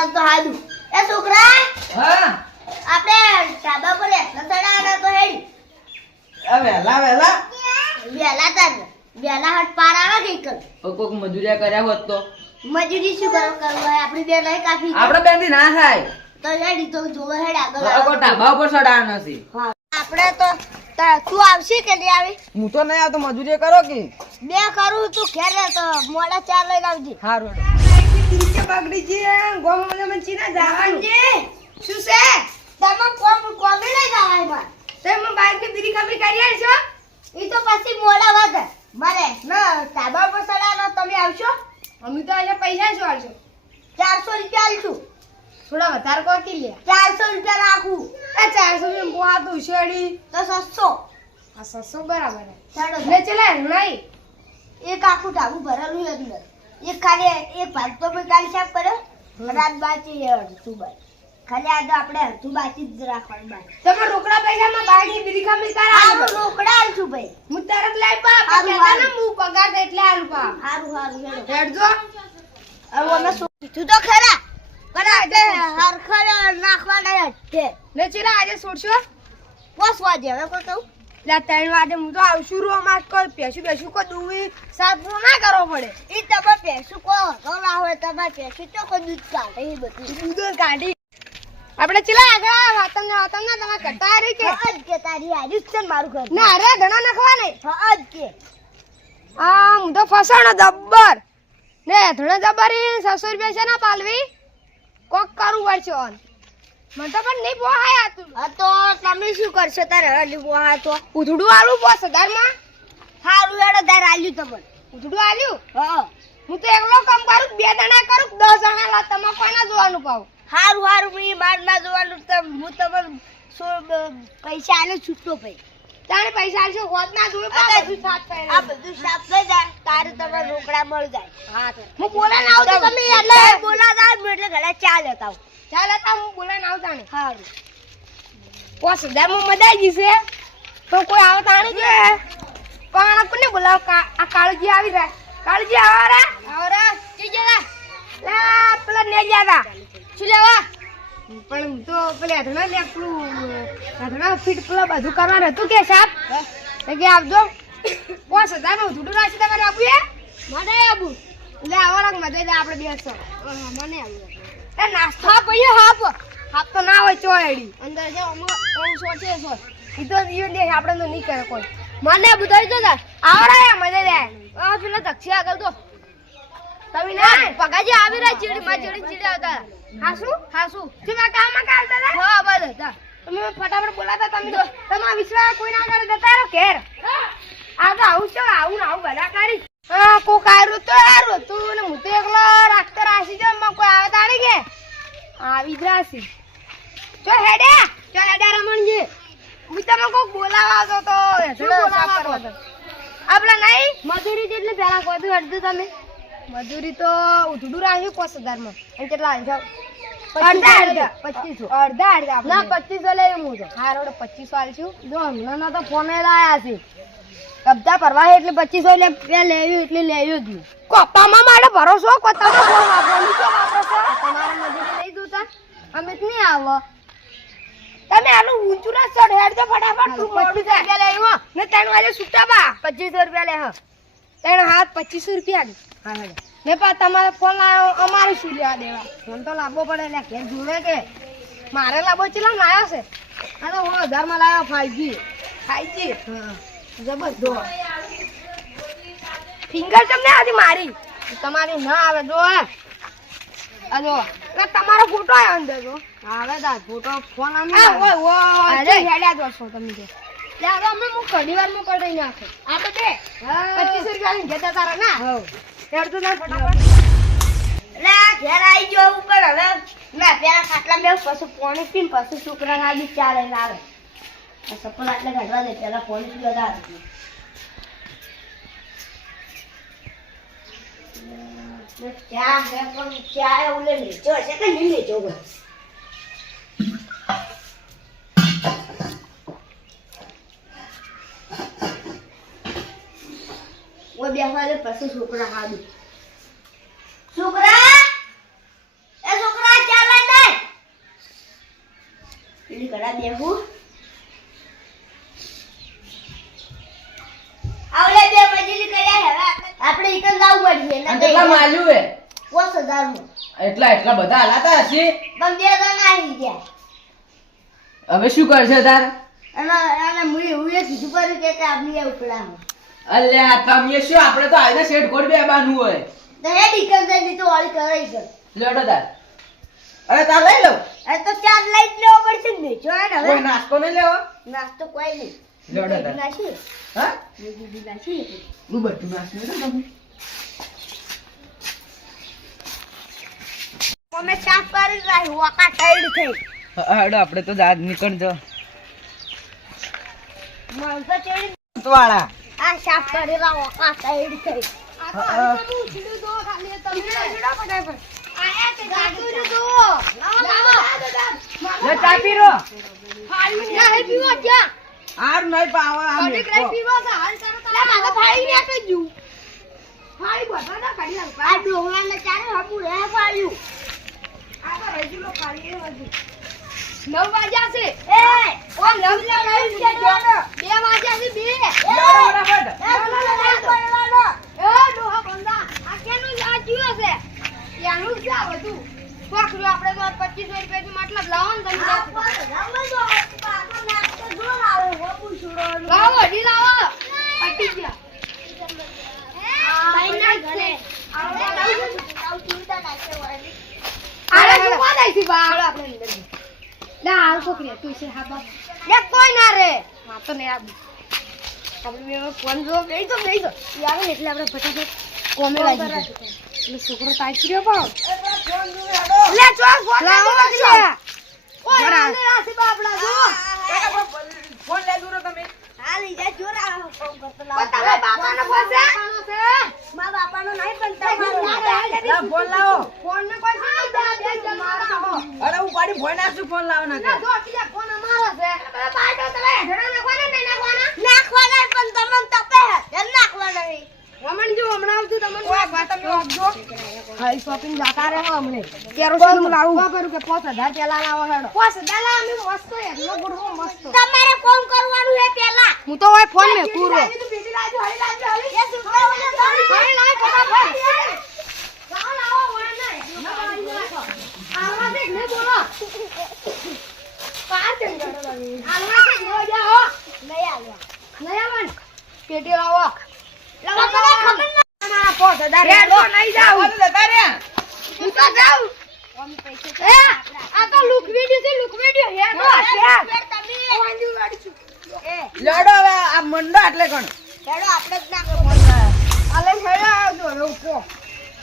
કરો તો હાદું એ છોકરા હા આપણે ધાબા પર એટલા ચડાવવાના તો હેડી વેલા વેલા વેલા તાર વેલા હટ પાર આવે કે કર કોક મજૂરિયા કર્યા હોત તો મજૂરી શું કરવા આપણી બે નહીં કાફી આપણે બેન થી ના થાય તો હેડી તો જોવે હેડ આગળ કોઈ ઢાબા ઉપર ચડાવવા નથી હા આપણે તો તું આવશે કે નહીં આવી હું તો નહીં આવતો મજૂરી કરો કે બે કરું તું ઘેર રહે તો મોડા 4 લઈને આવજે હારું નીચે બગડી છે ગોમ મને ચીના જવાનું શું છે તમે કોમી લઈ જવાય માં તમે બાઈક ની બીરી ખબરી કરી આલશો ઈ તો પછી મોડા વાગે મારે ના ધાબા પર ચડાવવાનો તમે આવશો અમે તો આજે પૈસા શું આલશો 400 રૂપિયા આલશું થોડા વધારે કોકી લે 400 રૂપિયા રાખું એ 400 ની બુઆ તો ઉછેડી તો 600 આ 600 બરાબર ચાલો લે ચલે નહીં એક આખું ધાબું ભરેલું અંદર એક ખાલી એક ભાગ તો મેં કાલે સાફ કર્યો રાત બાકી અડધું બાકી ખાલી આ તો આપણે અડધું બાકી જ રાખવાનું બાકી તમે રોકડા પૈસામાં બાઈક ની બીરી ખબરી કરા આવું રોકડા આલશું ભાઈ હું તરત લઈ પા હારું, કહેતા ને હારું. હું પગાર દે એટલે આલુ પા સારું સારું હેડો હેડજો હવે અમે શું કીધું તો ખરા પણ આપણે હરખર નાખવાના છે લે ચલા આજે છોડશો પોસવા દે હવે કોઈ કહું લે 3 વાગે હું તો આવશું રો માસ કોઈ પેશું કોઈ દુવી સાફ ના કરવો પડે ઈ તમે પેસું કો તો ના હોય તમારે પેસું તો કોઈ દૂધ કાઢે એ બધું દૂધ કાઢી આપણે ચલા આગળ વાતમ ના તમે કરતા રહી કે હજ કે તારી આજુ છે ને મારું ઘર ના અરે ઘણા નખવા નહીં હજ કે આ હું તો ફસાણો જબ્બર ને ધણા જબ્બરી 600 રૂપિયા છે ના પાલવી કોક કરું પડશે ઓન મને તો પણ નહીં પોહાય આતું હા તો તમે શું કરશો તારે હજી વહા તો ઉધડું આલું 5000 માં સારું હેડો તારે આલ્યું તમને ઉધડું આલ્યું હા હું તો એકલો કામ કરું 2 જણા કરું 10 જણા લા તમે કોઈ ના જોવાનું પાવ સારું સારું મેં બાર ના જોવાનું તો હું તમને પૈસા આલે છૂટો ભાઈ તારે પૈસા આલશો હોત ના જોવે પા બધું સાથ આ પહેરે બધું સાફ થઈ જાય તારે તમને રોકડા મળી જાય હા તો હું બોલા ના આવતો તમે એટલે એટલે બોલા જાય એટલે ઘરે ચા લેતા આવું ચાલ હતા હું બોલા ના આવતા ને સારું 5000 માં મજા આવી જશે તો કોઈ આવે તાણી છે પણ કોને બોલાવ આ કાળજી આવી જાય કાળજી આવરા ચી જરા લા પેલા ને ગયા શું લેવા પણ હું તો પેલે અધણા લે પેલું અધણા ફીટ પેલા બધું કરવાનું હતું કે સાહેબ તો કે આપજો 5000 માં ઉધડું રાશી તમારે આપવું મને આપવું એટલે આવરા મજા જાય આપણે બેસો મને આવું એ નાસ્તો હા પૈયા હાપ તો ના હોય ચોયડી અંદર જે સો છે સો ઈ તો ઈ ને આપણે તો નહીં કરે કોઈ મને બધાઈ તો આવરા મજા જાય આ પેલા દક્ષી આગળ તો તમે ના પગાજી આવી રહ્યા ચીડી માં ચીડી આવતા હાસુ તમે કામમાં કાલતા હતા હા બસ હતા તમે ફટાફટ બોલાતા તમે તો તમારા વિશ્વાસ કોઈ ના કરે જતા રહો ઘેર આ તો આવું છે આવું બધા કરી હા કોક આરું તો હારું તું ને હું તો એકલો રાખતો રાશી જો માં કોઈ આવે તાણી કે આવી જ રાશી જો હેડે રમણજી હું તમે કોક બોલાવા આવતો તો શું બોલાવા આવતો આપલા નહીં મજૂરી કેટલી પેલા કોઈ અડધું તમે મજૂરી તો ઉધડું રાખ્યું 5000 માં અને કેટલા આલજો અડધા 2500 ના 2500 લઈ હું તો હા રોડ 2500 આલશું જો હમણાં તો ફોન લાયા છે કબજા પરવા એટલે 2500 એટલે લેયું એટલે લેયું જ કોપામાં મારે ભરોસો કો તમે ફોન વાપરો છો તમારા મજૂરી લઈ દઉતા અમે જ નહીં આવો તમે આનું ઊંચું ના ચડ હેડ તો ફટાફટ તું મોડું થાય લેવો ને તને આજે છૂટા બા 2500 રૂપિયા લે હા તને હાથ 2500 રૂપિયા હા હા ને પા તમારે ફોન લાવ્યો અમારે શું લેવા દેવા ફોન તો લાવવો પડે એટલે ઘેર જોડે કે મારે લાવવો ચલા લાવ્યો છે આ તો 1000 માં લાવ્યો 5G હા જબરદસ્ત ફિંગર તમને આજી મારી તમારી ના આવે જો આ જો તમારો ફોટો આવ્યો અંદર જો આવે દા ફોટો ફોન અમે ઓય અરે હેડ્યા જોશો તમે તો યાર અમે હું ઘણી વાર માં કઢાઈ નાખે આ તો દે 2500 રૂપિયા ની જતા તારા ના હા હેડ તો ના ફટાફટ લે ઘેર આવી ગયો ઉપર હવે ના પેલા ખાટલા બે પછી પાણી પીને પછી છોકરા ના બી ચા લઈને આવે આ સપોલ આટલે કાઢવા દે પેલા પાણી પી લગા ચા હે પણ ચા ઉલે લેજો છે કે નહીં લેજો બસ वो बेहवा ले પછી છોકરા હાડું છોકરા એ છોકરા પેલા બેહું. આવડે બે મજૂરી કર્યા હવે આપણે ઈકન લાવવું પડશે અને કેટલા માલ્યું હે 5000 માં એટલા બધા હલાતા હશે પણ બે જણા આવી ગયા હવે શું કરશે તાર અને હું કીધું પડ્યું કે આપણી ઉપડામાં અલ્યા તમે શું આપણે તો આઈને શેઠ કોડ બેબાનું હોય તો હે ઈકન જઈ તો વાળી કરાઈ ગયો લેડો તાર અરે તાર લઈ લો એ તો ચાર લાઈટ લેવો પડશે ને જો ને હવે કોઈ નાસ્તો નહીં લેવો નાસ્તો કોઈ નહીં લેડો તાર નાસી હા બીજી નાસી હું બધું નાસ્તો ને તમે અમે સાફ કરી રાખ્યું વાકા ટાઈડ થઈ હેડો આપણે તો દાદ નીકળજો મન તો ચેડી વાળા આ સાફ કરી રા વાકા ટાઈડ થઈ લે ચા પીરો હારી આર નહીં પાવા આમ આ ડોહાને ચારે હપુ રે પાડ્યું 9 વાગ્યા છે એ ઓ 9 ને 9 છે 2 વાગ્યા છે 2 એ ડોહા બંદા આ કેનું લાજ્યું હશે ત્યાંનું છે આ બધું પકડો આપણે તો 25 રૂપિયાથી મતલબ લાવો ને તમે લાવો હજી લાવો પટી ગયા અરે તું કોણ આઈસી બા આપણે અંદર લા આવ છોકરી તું છે હા બા લે કોઈ ના રે માં તો ને આ આપણે મેં ફોન જો બેઈ તો યાર એટલે આપણે ફટાફટ કોમે લાગી ગયો એટલે છોકરો તાકી રહ્યો પણ લે ચો ફોન લાવો લે ઓય રાને રાસી બાપડા જો ફોન લે દૂરો તમે હાલ ઈ જા જોર આ ફોન કરતો ઓ લાવ તમે બાપાનો ફોન છે મા બાપાનો નહીં પણ તમારો લા ફોન લાવો ફોન ને કોઈ છે બે જમારો અરે હું પાડી ફોન આપશું ફોન લાવો ના ના જો કે ફોન અમારો છે તમે બાટો તમે ઘણા નાખવાના નહીં નાખવાના પણ તમને તપે એમ નાખવાના નહીં હમણાં જો હમણાં આવતું તમને તમે આપજો હાઈ શોપિંગ જાતા રહે હમણે કેરોસીન લાવું કરું કે 5000 પેલા લાવો હેડો 5000 લા અમે મસ્ત એટલો ગુડવો મસ્ત તમારે ફોન કરવાનું છે પેલા હું તો ઓય ફોન મે પૂરો એ સુખા હળી લાય ફટાફટ લાવો વાના આવા દેખ ને બોલો પાંચ આવા દેખ નો જાઓ નહીં આવ્યા નયા વન પેટી લાવો તમને ખબર ના તમારા 5000 હેડો નહીં જાવ બોલો જતા રહ્યા હું તો જાઉં એ આ તો લુક વિડિયો હેડો તમે લેડો હવે આ મંડો એટલે કોણ હેડો આપણે જ નાખો આલે હેડો આવજો હવે ઉકો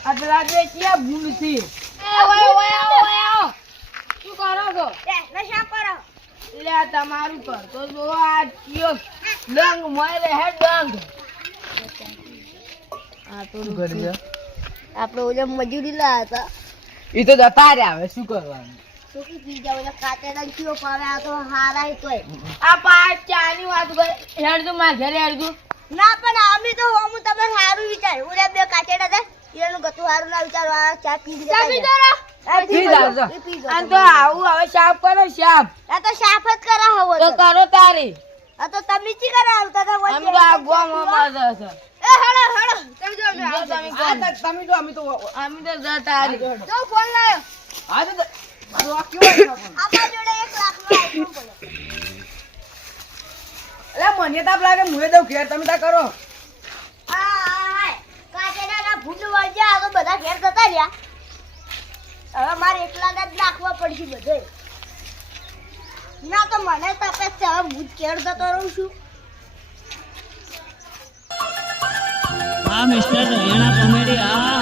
આટલા જે ક્યાં ભૂલ છે એ ઓય શું કરો છો નશા કરો લે તમારું કર તો જો આ કયો ડંગ મારે હે ડંગ આ તો શું કરી આપણે ઓલે મજૂરી લાયા હતા ઈ તો જતા રહ્યા હવે શું કરવાનું તો કે પી જાવ એટલે કાટેડા કયો પાવે આ તો હારાય તોય આ પાંચ ચાની વાત કર હેડજો માં ઘરે હેડજો ના પણ અમે તો હું તમે સારું વિચાર ઓલે બે કાટેડા હતા એનું ગતું સારું ના વિચારો આ ચા પી ચા પી જરા પી જાજો. આ તો આવું હવે સાફ કરો સાફ આ તો સાફ જ કરા હવો તો કરો તારી આ તો તમે ચી કરા આવતા હતા વચ્ચે? અમે તો આ ગોમાં છે એ હળો તમે જો તમે આ તો તમે તો અમે તો અમે તો જતા રહી તો ફોન લાયો આ તો રોક્યો હોય તો પણ. આપણા જોડે 1 લાખ નો આઈફોન બોલો અલા મને તાપ લાગે મુએ દઉં ઘેર તમે તા કરો હા કાટેડાના ભૂંડ વાગ્યા આ તો બધા ઘેર જતા રહ્યા હવે મારે એકલા જ નાખવા પડશે બધે ના તો મને તપે છે હવે હું જ ઘેર જતો રહું છું આ મિસ્ટર રૈયાણા કોમેડી આ